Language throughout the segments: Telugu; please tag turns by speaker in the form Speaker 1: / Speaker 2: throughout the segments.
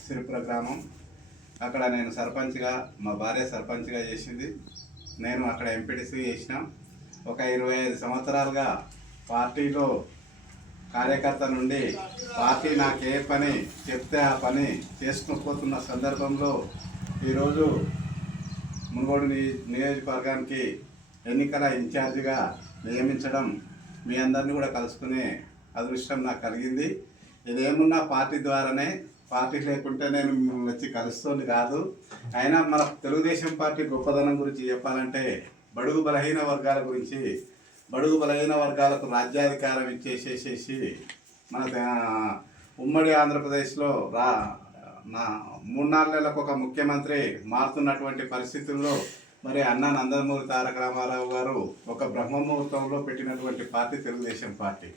Speaker 1: సిరిపుర గ్రామం. అక్కడ నేను సర్పంచ్గా మా భార్య సర్పంచ్గా చేసింది. నేను అక్కడ ఎంపీటీసీ చేసిన. ఒక ఇరవై ఐదు సంవత్సరాలుగా పార్టీలో కార్యకర్త నుండి పార్టీ నాకు ఏ పని చెప్తే ఆ పని చేసుకుపోతున్న సందర్భంలో ఈరోజు మునుగోడు నియోజకవర్గానికి ఎన్నికల ఇన్ఛార్జిగా నియమించడం మీ అందరినీ కూడా కలుసుకునే అదృష్టం నాకు కలిగింది. ఇదేమున్నా పార్టీ ద్వారానే పార్టీ లేకుంటే నేను మిమ్మల్ని వచ్చి కలుస్తుంది కాదు. అయినా మన తెలుగుదేశం పార్టీ గొప్పదనం గురించి చెప్పాలంటే బడుగు బలహీన వర్గాల గురించి బడుగు బలహీన వర్గాలకు రాజ్యాధికారం ఇచ్చేసేసేసి మన ఉమ్మడి ఆంధ్రప్రదేశ్లో రా నా మూడు నాలుగు నెలలకు ఒక ముఖ్యమంత్రి మారుతున్నటువంటి పరిస్థితుల్లో మరి అన్న నందమూరి తారక రామారావు గారు ఒక బ్రహ్మముహూర్తంలో పెట్టినటువంటి పార్టీ తెలుగుదేశం పార్టీ.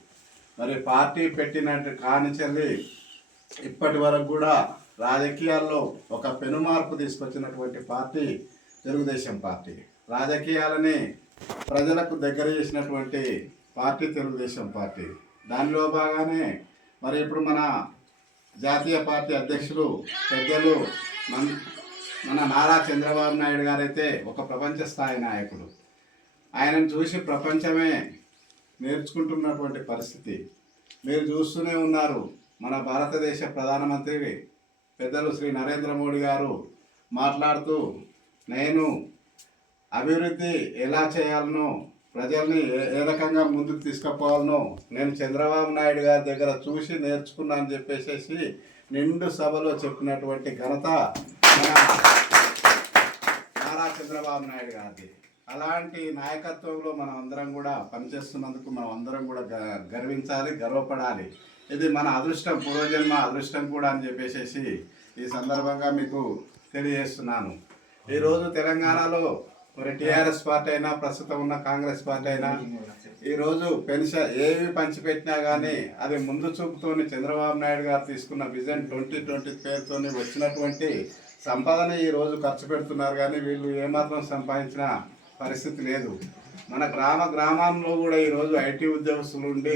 Speaker 1: మరి పార్టీ పెట్టినట్టు కానిచెల్లి ఇప్పటి వరకు కూడా రాజకీయాల్లో ఒక పెనుమార్పు తీసుకొచ్చినటువంటి పార్టీ తెలుగుదేశం పార్టీ. రాజకీయాలని ప్రజలకు దగ్గర చేసినటువంటి పార్టీ తెలుగుదేశం పార్టీ. దానిలో భాగానే మరి ఇప్పుడు మన జాతీయ పార్టీ అధ్యక్షులు పెద్దలు మన మన నారా చంద్రబాబు నాయుడు గారైతే ఒక ప్రపంచ స్థాయి నాయకుడు ఆయనను చూసి ప్రపంచమే నేర్చుకుంటున్నటువంటి పరిస్థితి. మీరు చూస్తూనే ఉన్నారు. మన భారతదేశ ప్రధానమంత్రి పెద్దలు శ్రీ నరేంద్ర మోడీ గారు మాట్లాడుతూ నేను అభివృద్ధి ఎలా చేయాలనో ప్రజల్ని ఏ- ఏ రకంగా ముందుకు తీసుకుపోవాలనో నేను చంద్రబాబు నాయుడు గారి దగ్గర చూసి నేర్చుకున్నాను చెప్పేసేసి చెప్పేసి నిండు సభలో చెప్పినటువంటి ఘనత నారా చంద్రబాబు నాయుడు గారిది. అలాంటి నాయకత్వంలో మనం అందరం కూడా పనిచేస్తున్నందుకు మనం అందరం కూడా గ- గర్వించాలి గర్వపడాలి. ఇది మన అదృష్టం పూర్వజన్మ అదృష్టం కూడా అని చెప్పేసి ఈ సందర్భంగా మీకు తెలియజేస్తున్నాను. ఈరోజు తెలంగాణలో మరి టీఆర్ఎస్ పార్టీ అయినా ప్రస్తుతం ఉన్న కాంగ్రెస్ పార్టీ అయినా ఈరోజు పెన్షన్ ఏవి పంచిపెట్టినా కానీ అది ముందు చూపుతోని చంద్రబాబు నాయుడు గారు తీసుకున్న విజన్ ట్వంటీ ట్వంటీ పేరుతోని వచ్చినటువంటి సంపదని ఈ రోజు ఖర్చు పెడుతున్నారు కానీ వీళ్ళు ఏమాత్రం సంపాదించినా పరిస్థితి లేదు. మన గ్రామ గ్రామంలో కూడా ఈరోజు ఐటీ ఉద్యోగస్తులు ఉండి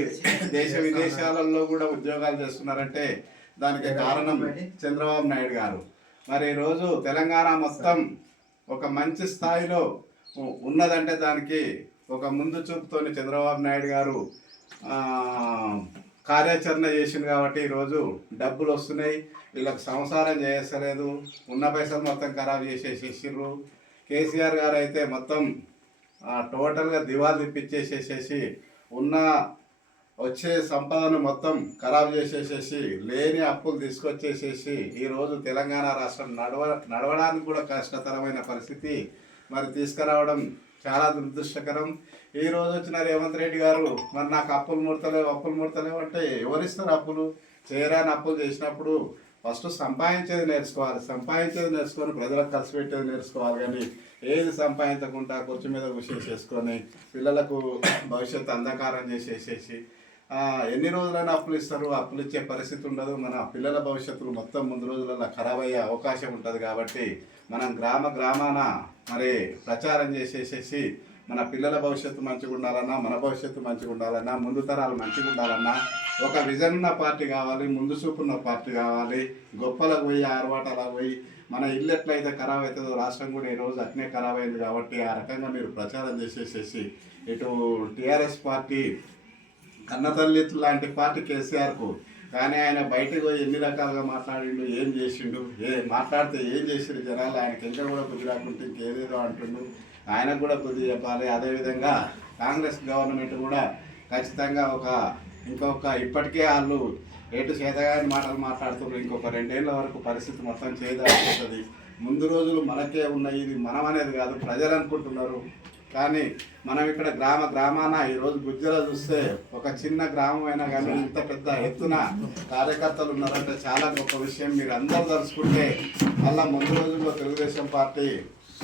Speaker 1: దేశ విదేశాలలో కూడా ఉద్యోగాలు చేస్తున్నారంటే దానికి కారణం చంద్రబాబు నాయుడు గారు. మరి ఈరోజు తెలంగాణ మొత్తం ఒక మంచి స్థాయిలో ఉన్నదంటే దానికి ఒక ముందు చూపుతోని చంద్రబాబు నాయుడు గారు కార్యాచరణ చేసింది కాబట్టి ఈరోజు డబ్బులు వస్తున్నాయి. వీళ్ళకి సంసారం చేస్తలేదు. ఉన్న పైసలు మొత్తం ఖరాబ్ చేసేసేసిర్రు. కేసీఆర్ గారు అయితే మొత్తం టోటల్గా దివాలు తిప్పించేసేసేసి ఉన్న వచ్చే సంపదను మొత్తం ఖరాబ్ చేసేసేసి లేని అప్పులు తీసుకొచ్చేసేసి ఈరోజు తెలంగాణ రాష్ట్రం నడవ నడవడానికి కూడా కష్టతరమైన పరిస్థితి. మరి తీసుకురావడం చాలా దురదృష్టకరం. ఈ రోజు వచ్చిన రేవంత్ రెడ్డి గారు మరి నాకు అప్పులు ముడతలేవు అప్పులు ముడతలేవు అంటే ఎవరిస్తారు అప్పులు? చేయరాని అప్పులు చేసినప్పుడు ఫస్ట్ సంపాదించేది నేర్చుకోవాలి. సంపాదించేది నేర్చుకొని ప్రజలకు ఖర్చు పెట్టేది నేర్చుకోవాలి కానీ ఏది సంపాదించకుండా కుర్చీ మీద కూర్చేసేసుకొని పిల్లలకు భవిష్యత్తు అంధకారం చేసేసేసి ఎన్ని రోజులైనా అప్పులు ఇస్తారు. అప్పులు ఇచ్చే పరిస్థితి ఉండదు. మన పిల్లల భవిష్యత్తులు మొత్తం ముందు రోజులలో ఖరాబ్ అయ్యే అవకాశం ఉంటుంది కాబట్టి మనం గ్రామ గ్రామాన మరి ప్రచారం చేసేసేసి మన పిల్లల భవిష్యత్తు మంచిగా ఉండాలన్నా మన భవిష్యత్తు మంచిగా ఉండాలన్నా ముందు తరాలు మంచిగా ఉండాలన్నా ఒక విజన్ ఉన్న పార్టీ కావాలి ముందు చూపు ఉన్న పార్టీ కావాలి గొప్పలకు పోయి ఆర్వాటాలకు పోయి మన ఇల్లు ఎట్లయితే ఖరాబ్ అవుతుందో రాష్ట్రం కూడా ఈ రోజు అట్నే ఖరాబ్ అయింది కాబట్టి ఆ రకంగా మీరు ప్రచారం చేసేసేసి ఇటు టీఆర్ఎస్ పార్టీ కన్నతల్లి లాంటి పార్టీ కేసీఆర్కు కానీ ఆయన బయటకు పోయి ఎన్ని రకాలుగా మాట్లాడిండు ఏం చేసిండు ఏ మాట్లాడితే ఏం చేసిండు జనాలు ఆయనకి ఇంకా కూడా గుజరాకుంటే ఇంకేదేదో అంటుండు. ఆయనకు కూడా బుద్ధి చెప్పాలి. అదేవిధంగా కాంగ్రెస్ గవర్నమెంట్ కూడా ఖచ్చితంగా ఒక ఇంకొక ఇప్పటికే వాళ్ళు ఎటు చేతగాని మాటలు మాట్లాడుతున్నారు. ఇంకొక రెండేళ్ళ వరకు పరిస్థితి మొత్తం చేయదాల్సి ముందు రోజులు మనకే ఉన్నాయి. ఇది మనం అనేది కాదు ప్రజలు అనుకుంటున్నారు. కానీ మనం ఇక్కడ గ్రామ గ్రామాన ఈరోజు గుజ్జలో చూస్తే ఒక చిన్న గ్రామం అయినా కానీ ఇంత పెద్ద ఎత్తున కార్యకర్తలు ఉన్నారంటే చాలా గొప్ప విషయం. మీరు అందరూ తలుచుకుంటే మళ్ళీ ముందు రోజుల్లో తెలుగుదేశం పార్టీ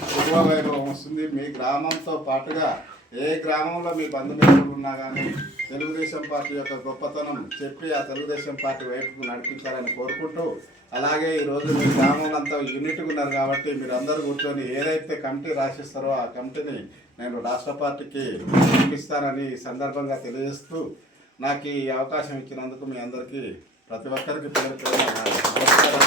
Speaker 1: ఎక్కువ వైభవం వస్తుంది. మీ గ్రామంతో పాటుగా ఏ గ్రామంలో మీ బంధుమిత్రులు ఉన్నా కానీ తెలుగుదేశం పార్టీ యొక్క గొప్పతనం చెప్పి ఆ తెలుగుదేశం పార్టీ వైపుకు నడిపించాలని కోరుకుంటూ అలాగే ఈరోజు మీ గ్రామంలో అంతా యూనిట్గా ఉన్నారు కాబట్టి మీరు అందరూ కూర్చొని ఏదైతే కమిటీ రాసిస్తారో ఆ కమిటీని నేను రాష్ట్ర పార్టీకి పంపిస్తానని సందర్భంగా తెలియజేస్తూ నాకు ఈ అవకాశం ఇచ్చినందుకు మీ అందరికీ ప్రతి ఒక్కరికి పేరు పేరు